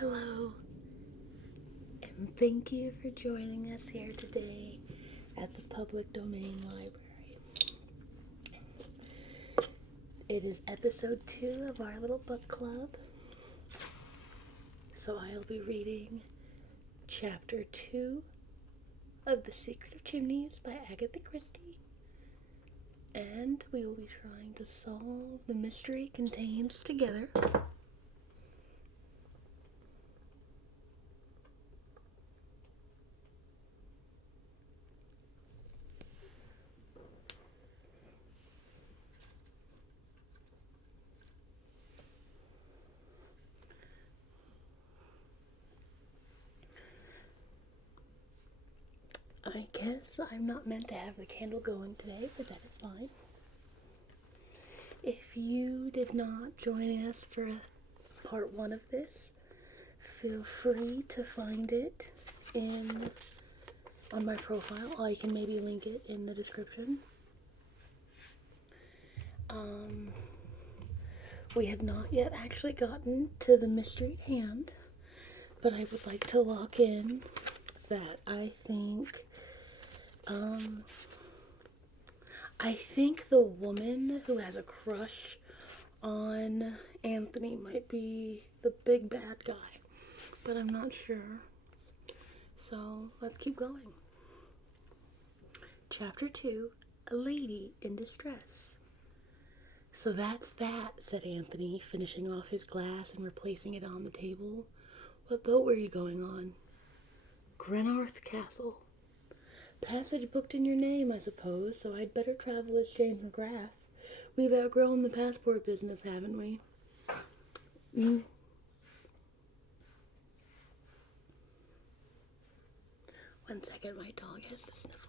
Hello, and thank you for joining us here today at the Public Domain Library. It is episode 2 of our little book club, so I'll be reading chapter 2 of The Secret of Chimneys by Agatha Christie, and we will be trying to solve the mystery contained together. I guess I'm not meant to have the candle going today, but that is fine. If you did not join us for part 1 of this, feel free to find it on my profile. I can maybe link it in the description. We have not yet actually gotten to the mystery at hand, but I would like to lock in that I think the woman who has a crush on Anthony might be the big bad guy, but I'm not sure. So let's keep going. Chapter 2, A Lady in Distress. So that's that, said Anthony, finishing off his glass and replacing it on the table. What boat were you going on? Glenarth Castle. Passage booked in your name, I suppose, so I'd better travel as James McGrath. We've outgrown the passport business, haven't we? One second, my dog has the sniffles.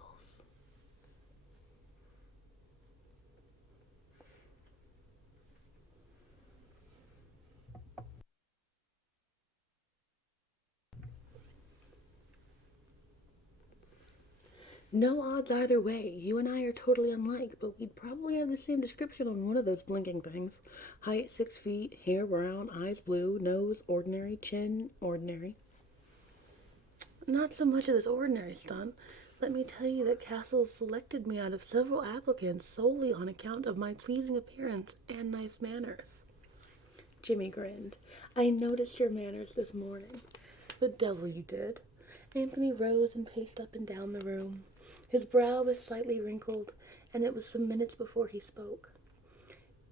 No odds either way. You and I are totally unlike, but we'd probably have the same description on one of those blinking things. Height 6 feet, hair brown, eyes blue, nose ordinary, chin ordinary. Not so much of this ordinary stunt. Let me tell you that Castle selected me out of several applicants solely on account of my pleasing appearance and nice manners. Jimmy grinned. I noticed your manners this morning. The devil you did. Anthony rose and paced up and down the room. His brow was slightly wrinkled, and it was some minutes before he spoke.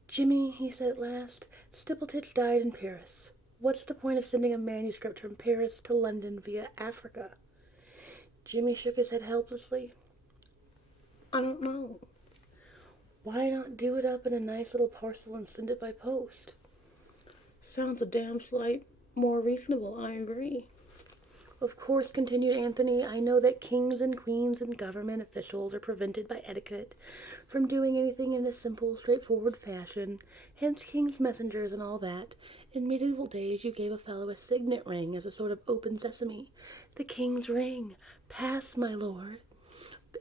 Jimmy, he said at last, Stipletitch died in Paris. What's the point of sending a manuscript from Paris to London via Africa? Jimmy shook his head helplessly. I don't know. Why not do it up in a nice little parcel and send it by post? Sounds a damn sight more reasonable, I agree. Of course, continued Anthony, I know that kings and queens and government officials are prevented by etiquette from doing anything in a simple, straightforward fashion, hence king's messengers and all that. In medieval days, you gave a fellow a signet ring as a sort of open sesame. The king's ring. Pass, my lord.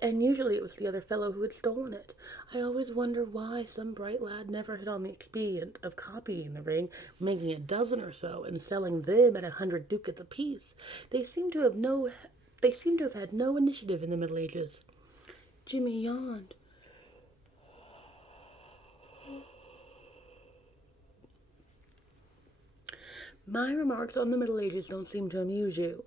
And usually it was the other fellow who had stolen it. I always wonder why some bright lad never hit on the expedient of copying the ring, making a dozen or so, and selling them at 100 ducats apiece. They seem to have had no initiative in the Middle Ages. Jimmy yawned. My remarks on the Middle Ages don't seem to amuse you.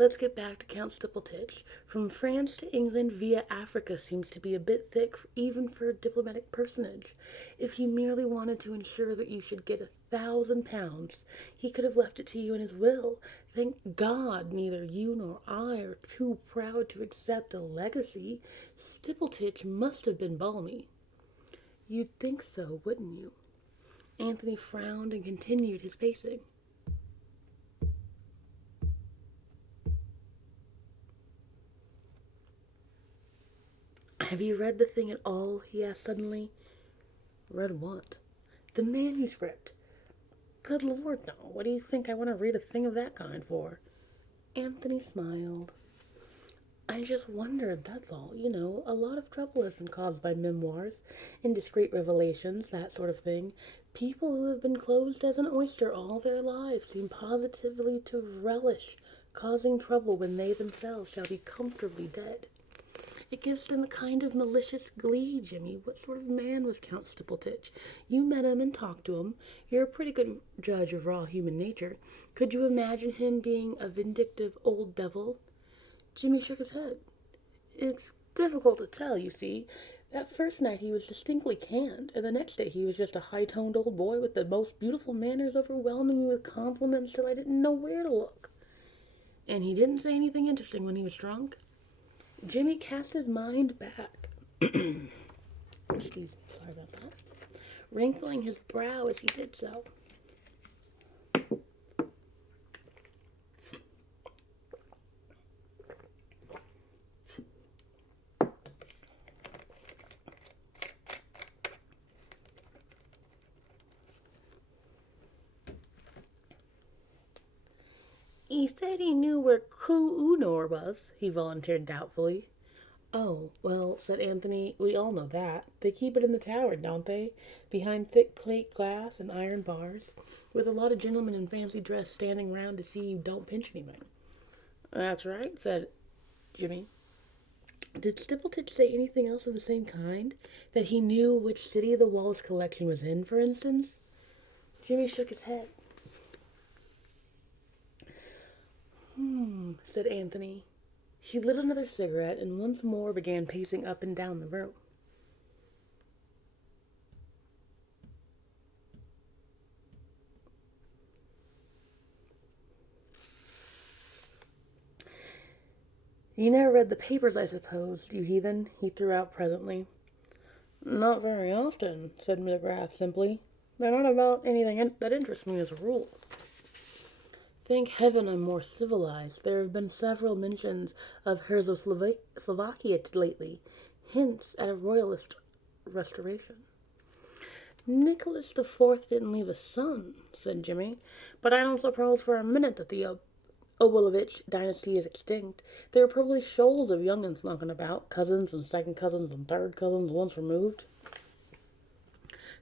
Let's get back to Count Stipletitch. From France to England via Africa seems to be a bit thick, even for a diplomatic personage. If he merely wanted to ensure that you should get £1,000, he could have left it to you in his will. Thank God neither you nor I are too proud to accept a legacy. Stipletitch must have been balmy. You'd think so, wouldn't you? Anthony frowned and continued his pacing. Have you read the thing at all? He asked suddenly. Read what? The manuscript. Good Lord, no. What do you think I want to read a thing of that kind for? Anthony smiled. I just wondered, that's all. You know, a lot of trouble has been caused by memoirs, indiscreet revelations, that sort of thing. People who have been closed as an oyster all their lives seem positively to relish causing trouble when they themselves shall be comfortably dead. It gives them a kind of malicious glee, Jimmy. What sort of man was Count Stipletich? You met him and talked to him. You're a pretty good judge of raw human nature. Could you imagine him being a vindictive old devil? Jimmy shook his head. It's difficult to tell, you see. That first night he was distinctly canned, and the next day he was just a high-toned old boy with the most beautiful manners overwhelming me with compliments till I didn't know where to look. And he didn't say anything interesting when he was drunk? Jimmy cast his mind back. Excuse me, sorry about that. Wrinkling his brow as he did so. He said he knew where Ku-Unor was, he volunteered doubtfully. Oh, well, said Anthony, we all know that. They keep it in the tower, don't they? Behind thick plate glass and iron bars, with a lot of gentlemen in fancy dress standing round to see you don't pinch anything. That's right, said Jimmy. Did Stipletich say anything else of the same kind? That he knew which city the Wallace collection was in, for instance? Jimmy shook his head. Said Anthony. He lit another cigarette and once more began pacing up and down the room. You never read the papers, I suppose, you heathen, he threw out presently. Not very often, said McGrath simply. They're not about anything that interests me as a rule. Thank heaven I'm more civilized. There have been several mentions of Slovakia lately, hints at a royalist restoration. Nicholas the Fourth didn't leave a son, said Jimmy, but I don't suppose for a minute that the Obolovich dynasty is extinct. There are probably shoals of young'uns knocking about, cousins and second cousins and third cousins once removed.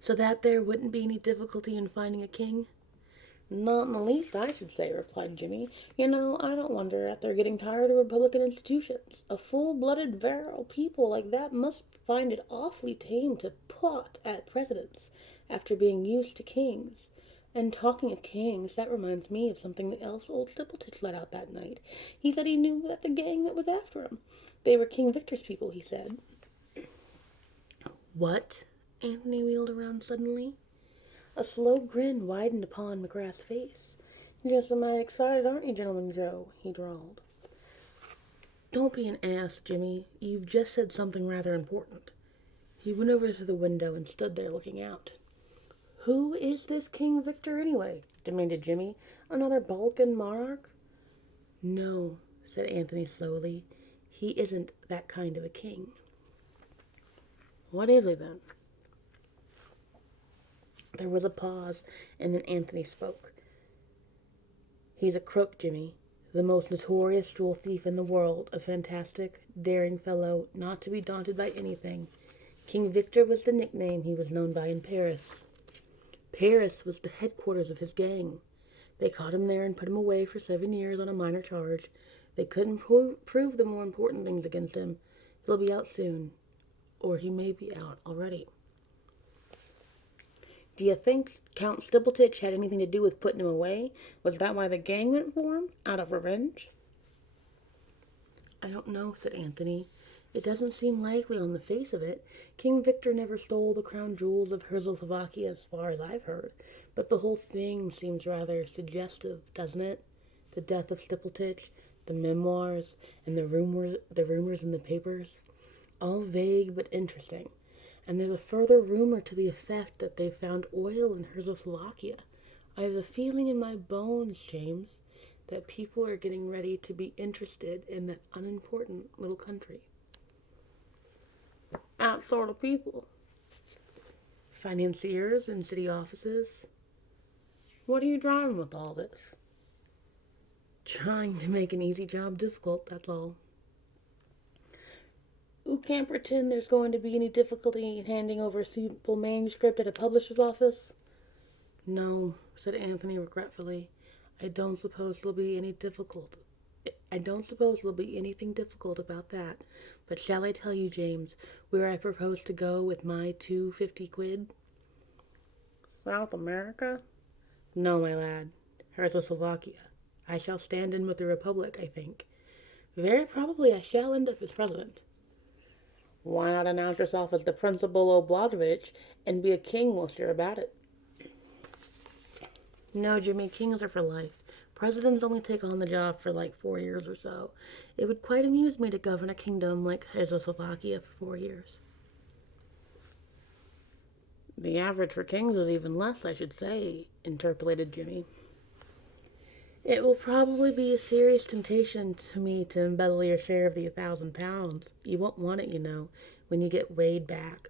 So that there wouldn't be any difficulty in finding a king? Not in the least, I should say, replied Jimmy. You know, I don't wonder at their getting tired of Republican institutions. A full-blooded, virile people like that must find it awfully tame to plot at presidents after being used to kings. And talking of kings, that reminds me of something else old Stipletich let out that night. He said he knew that the gang that was after him. They were King Victor's people, he said. What? Anthony wheeled around suddenly. A slow grin widened upon McGrath's face. Just a mite excited, aren't you, Gentleman Joe? He drawled. Don't be an ass, Jimmy. You've just said something rather important. He went over to the window and stood there looking out. Who is this King Victor, anyway? Demanded Jimmy. Another Balkan monarch? No, said Anthony slowly. He isn't that kind of a king. What is he, then? There was a pause, and then Anthony spoke. He's a crook, Jimmy. The most notorious jewel thief in the world. A fantastic, daring fellow, not to be daunted by anything. King Victor was the nickname he was known by in Paris. Paris was the headquarters of his gang. They caught him there and put him away for 7 years on a minor charge. They couldn't prove the more important things against him. He'll be out soon. Or he may be out already. Do you think Count Stipletich had anything to do with putting him away? Was that why the gang went for him? Out of revenge? I don't know, said Anthony. It doesn't seem likely on the face of it. King Victor never stole the crown jewels of Czechoslovakia as far as I've heard. But the whole thing seems rather suggestive, doesn't it? The death of Stipletich, the memoirs, and the rumors in the papers. All vague but interesting. And there's a further rumor to the effect that they've found oil in Czechoslovakia. I have a feeling in my bones, James, that people are getting ready to be interested in that unimportant little country. That sort of people. Financiers in city offices. What are you driving with all this? Trying to make an easy job difficult, that's all. You can't pretend there's going to be any difficulty in handing over a simple manuscript at a publisher's office. No, said Anthony regretfully. I don't suppose there'll be any difficult. I don't suppose there'll be anything difficult about that. But shall I tell you, James, where I propose to go with my 250 quid? South America? No, my lad. Czechoslovakia. I shall stand in with the Republic, I think. Very probably I shall end up as president. Why not announce yourself as the Principal Obladovich and be a king whilst you're about it? No, Jimmy, kings are for life. Presidents only take on the job for like 4 years or so. It would quite amuse me to govern a kingdom like Czechoslovakia for 4 years. The average for kings is even less, I should say, interpolated Jimmy. It will probably be a serious temptation to me to embezzle your share of the £1,000. You won't want it, you know, when you get weighed back.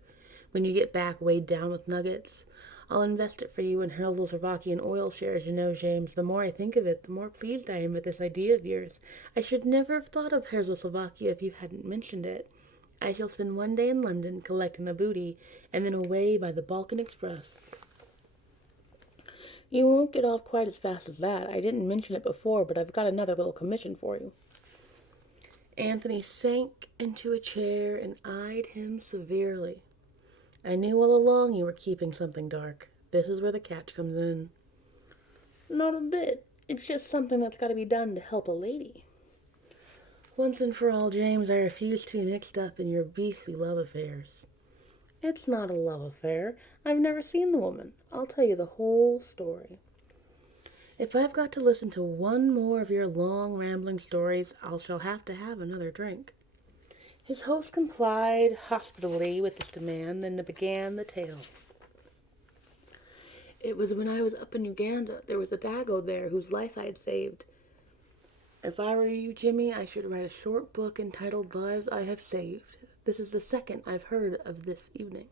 When you get back weighed down with nuggets. I'll invest it for you in Czechoslovakian oil shares, you know, James. The more I think of it, the more pleased I am with this idea of yours. I should never have thought of Czechoslovakia if you hadn't mentioned it. I shall spend one day in London collecting the booty, and then away by the Balkan Express. You won't get off quite as fast as that. I didn't mention it before, but I've got another little commission for you. Anthony sank into a chair and eyed him severely. I knew all along you were keeping something dark. This is where the catch comes in. Not a bit. It's just something that's got to be done to help a lady. Once and for all, James, I refuse to be mixed up in your beastly love affairs. It's not a love affair. I've never seen the woman. I'll tell you the whole story. If I've got to listen to one more of your long, rambling stories, I shall have to have another drink. His host complied hospitably with this demand, then began the tale. It was when I was up in Uganda. There was a Dago there whose life I had saved. If I were you, Jimmy, I should write a short book entitled Lives I Have Saved. This is the second I've heard of this evening.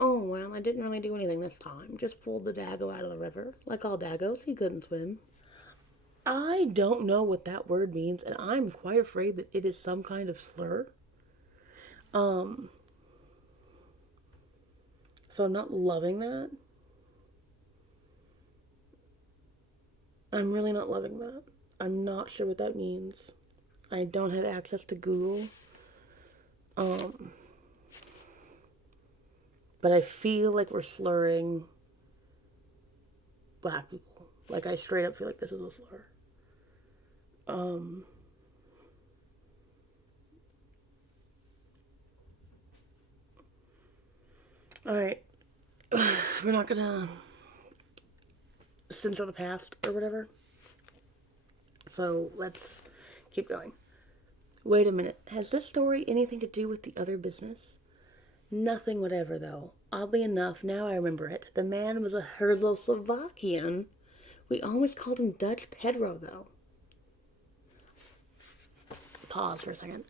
Oh, well, I didn't really do anything this time. Just pulled the Dago out of the river. Like all Dagos, he couldn't swim. I don't know what that word means, and I'm quite afraid that it is some kind of slur. So I'm not loving that. I'm really not loving that. I'm not sure what that means. I don't have access to Google. But I feel like we're slurring black people. Like, I straight up feel like this is a slur. Alright. We're not gonna censor the past or whatever. So let's keep going. Wait a minute. Has this story anything to do with the other business? Nothing whatever, though. Oddly enough, now I remember it. The man was a Czechoslovakian. We always called him Dutch Pedro, though. Pause for a second.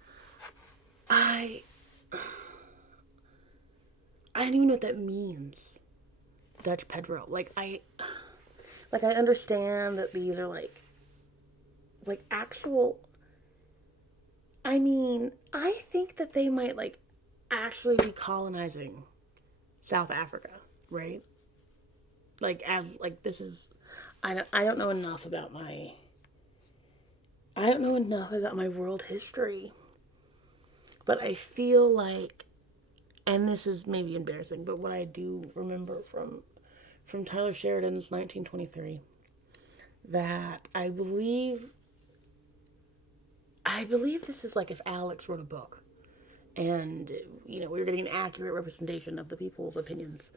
I don't even know what that means. Dutch Pedro. I understand that these are like actual. I mean, I think that they might actually be colonizing South Africa, right? This is. I don't know enough about my. I don't know enough about my world history, but I feel like, and this is maybe embarrassing, but what I do remember from Tyler Sheridan's 1923, that I believe this is like if Alex wrote a book, and we were getting an accurate representation of the people's opinions.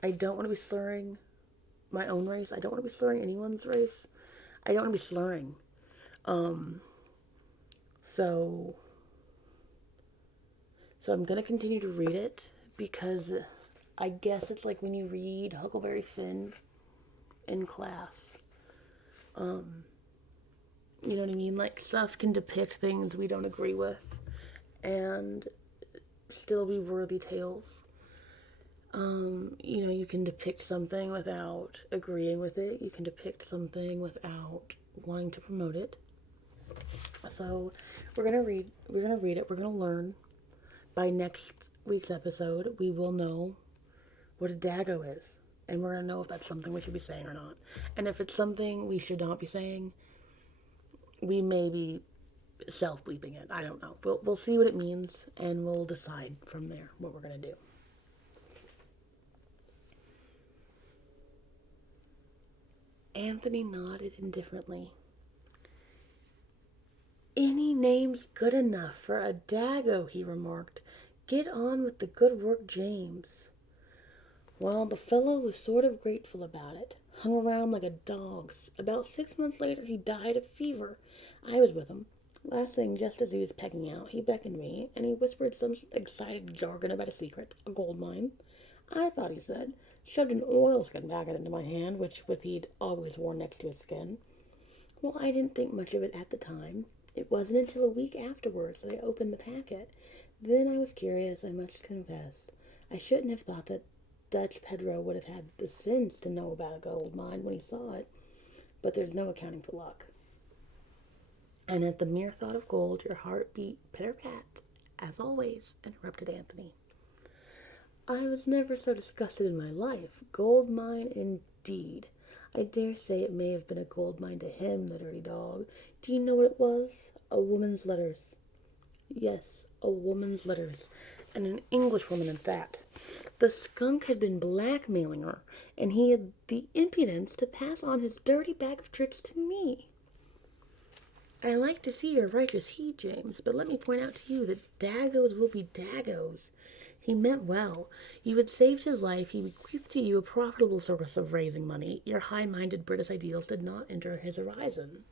I don't want to be slurring my own race. I don't want to be slurring anyone's race. I don't want to be slurring. So I'm going to continue to read it because I guess it's like when you read Huckleberry Finn in class. You know what I mean? Like, stuff can depict things we don't agree with and still be worthy tales. You can depict something without agreeing with it. You can depict something without wanting to promote it. So we're gonna read it, we're gonna learn. By next week's episode, we will know what a dago is. And we're gonna know if that's something we should be saying or not. And if it's something we should not be saying, we may be self bleeping it. I don't know. We'll see what it means and we'll decide from there what we're gonna do. Anthony nodded indifferently. Any name's good enough for a dago, he remarked. Get on with the good work, James. Well, the fellow was sort of grateful about it. Hung around like a dog. About 6 months later, he died of fever. I was with him. Last thing, just as he was pegging out, he beckoned me, and he whispered some excited jargon about a secret, a gold mine. I thought he said, shoved an oilskin packet into my hand, which he'd always worn next to his skin. Well, I didn't think much of it at the time. It wasn't until a week afterwards that I opened the packet. Then I was curious, I must confess. I shouldn't have thought that Dutch Pedro would have had the sense to know about a gold mine when he saw it, but there's no accounting for luck. And at the mere thought of gold, your heart beat pitter-pat, as always, interrupted Anthony. I was never so disgusted in my life. Gold mine, indeed. I dare say it may have been a gold mine to him, the dirty dog. Do you know what it was? A woman's letters. Yes, a woman's letters, and an Englishwoman at that. The skunk had been blackmailing her, and he had the impudence to pass on his dirty bag of tricks to me. I like to see your righteous heat, James, but let me point out to you that dagos will be dagos. He meant well. You had saved his life. He bequeathed to you a profitable source of raising money. Your high-minded British ideals did not enter his horizon.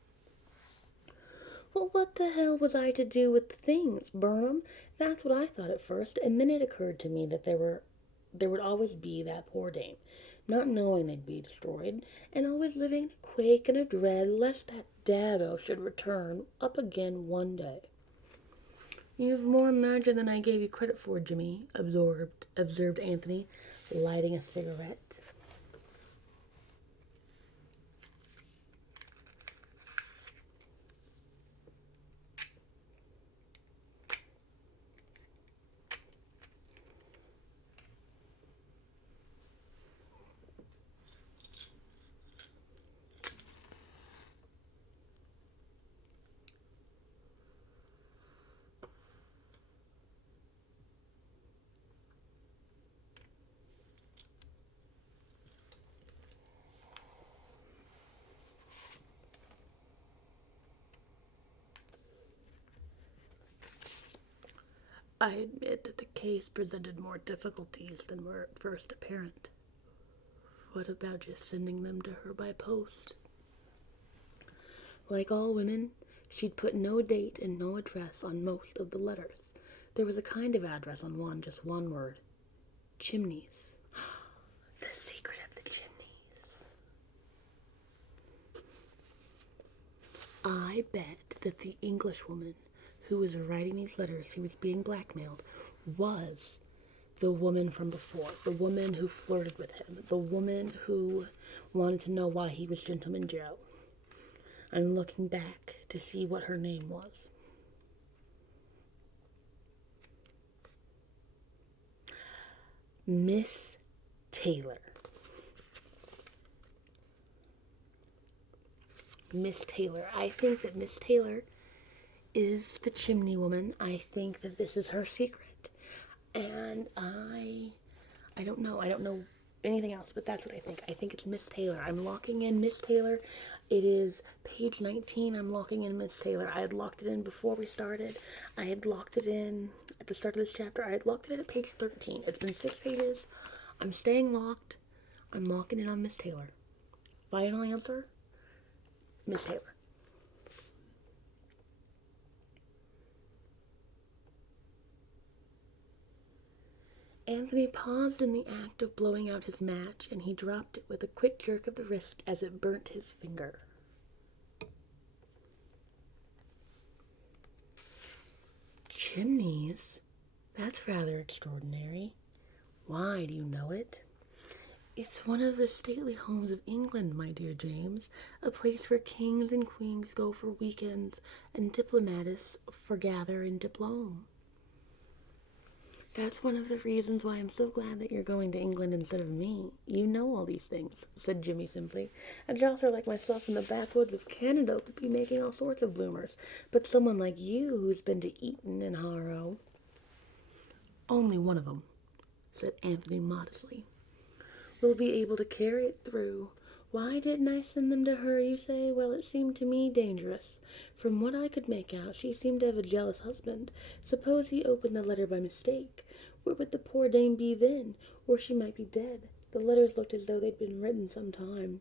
Well, what the hell was I to do with the things, Burnham? That's what I thought at first, and then it occurred to me that there would always be that poor dame, not knowing they'd be destroyed, and always living in a quake and a dread lest that dago should return up again one day. You've more imagined than I gave you credit for, Jimmy, observed Anthony, lighting a cigarette. I admit that the case presented more difficulties than were at first apparent. What about just sending them to her by post? Like all women, she'd put no date and no address on most of the letters. There was a kind of address on one, just one word. Chimneys. The secret of the Chimneys. I bet that the Englishwoman who was writing these letters, who was being blackmailed, was the woman from before, the woman who flirted with him, the woman who wanted to know why he was Gentleman Joe. I'm looking back to see what her name was. Miss Taylor. Miss Taylor. I think that Miss Taylor is the chimney woman. I think that this is her secret. And I don't know. I don't know anything else, but that's what I think. I think it's Miss Taylor. I'm locking in Miss Taylor. It is page 19. I'm locking in Miss Taylor. I had locked it in before we started. I had locked it in at the start of this chapter. I had locked it in at page 13. It's been 6 pages. I'm staying locked. I'm locking in on Miss Taylor. Final answer, Miss Taylor. Anthony paused in the act of blowing out his match, and he dropped it with a quick jerk of the wrist as it burnt his finger. Chimneys? That's rather extraordinary. Why, do you know it? It's one of the stately homes of England, my dear James, a place where kings and queens go for weekends and diplomatists forgather and diplome. That's one of the reasons why I'm so glad that you're going to England instead of me. You know all these things, said Jimmy simply. A josser like myself in the backwoods of Canada would be making all sorts of bloomers, but someone like you who's been to Eton and Harrow. Only one of them, said Anthony modestly, will be able to carry it through. Why didn't I send them to her, you say? Well, it seemed to me dangerous. From what I could make out, she seemed to have a jealous husband. Suppose he opened the letter by mistake. Where would the poor dame be then? Or she might be dead. The letters looked as though they'd been written some time.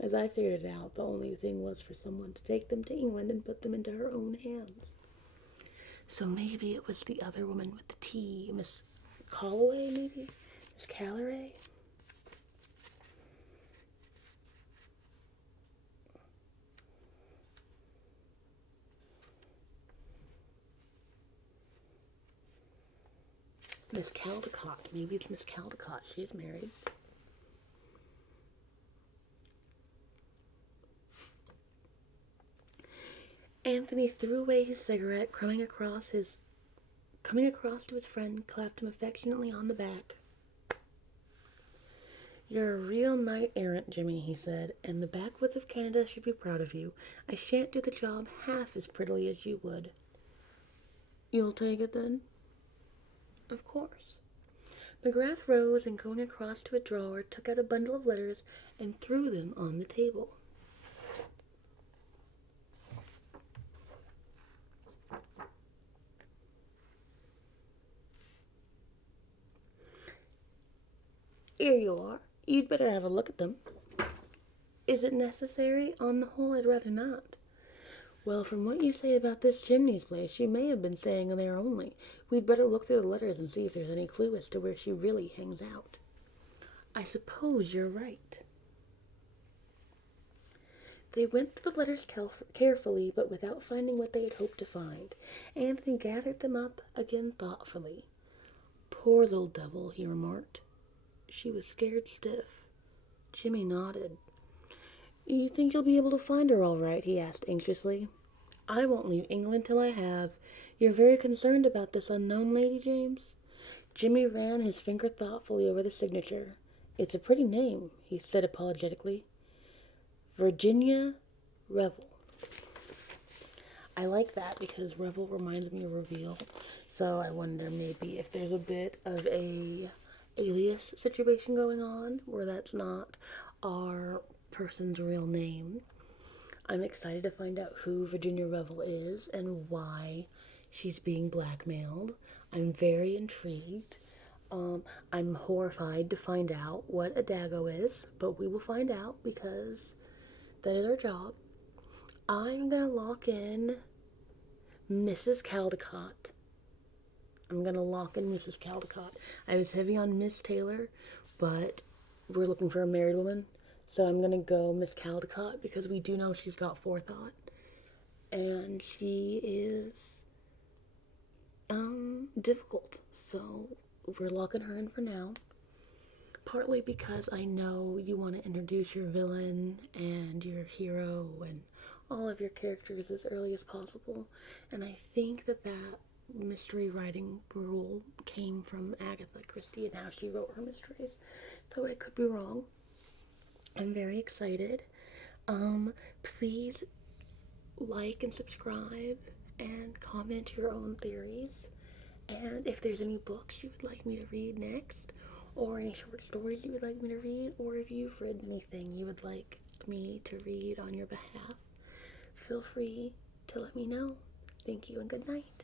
As I figured it out, the only thing was for someone to take them to England and put them into her own hands. So maybe it was the other woman with the T, Miss Calloway, maybe? Miss Calleray? Miss Caldecott. Maybe it's Miss Caldecott. She's married. Anthony threw away his cigarette, coming across to his friend, clapped him affectionately on the back. You're a real knight-errant, Jimmy, he said, and the backwoods of Canada should be proud of you. I shan't do the job half as prettily as you would. You'll take it, then? Of course. McGrath rose and, going across to a drawer, took out a bundle of letters and threw them on the table. Here you are. You'd better have a look at them. Is it necessary? On the whole, I'd rather not. Well, from what you say about this Chimneys place, she may have been staying there only. We'd better look through the letters and see if there's any clue as to where she really hangs out. I suppose you're right. They went through the letters carefully, but without finding what they had hoped to find. Anthony gathered them up again thoughtfully. Poor little devil, he remarked. She was scared stiff. Jimmy nodded. You think you'll be able to find her all right? He asked anxiously. I won't leave England till I have. You're very concerned about this unknown lady, James? Jimmy ran his finger thoughtfully over the signature. It's a pretty name, he said apologetically. Virginia Revel. I like that because Revel reminds me of reveal. So I wonder maybe if there's a bit of a alias situation going on where that's not our person's real name. I'm excited to find out who Virginia Revel is and why she's being blackmailed. I'm very intrigued. I'm horrified to find out what a dago is, but we will find out because that is our job. I'm gonna lock in Mrs. Caldecott. I was heavy on Miss Taylor, but we're looking for a married woman. So I'm going to go Miss Caldecott because we do know she's got forethought. And she is difficult. So we're locking her in for now. Partly because I know you want to introduce your villain and your hero and all of your characters as early as possible. And I think that mystery writing rule came from Agatha Christie and how she wrote her mysteries. Though I could be wrong. I'm very excited. Please like and subscribe and comment your own theories. And if there's any books you would like me to read next, or any short stories you would like me to read, or if you've read anything you would like me to read on your behalf, feel free to let me know. Thank you and good night.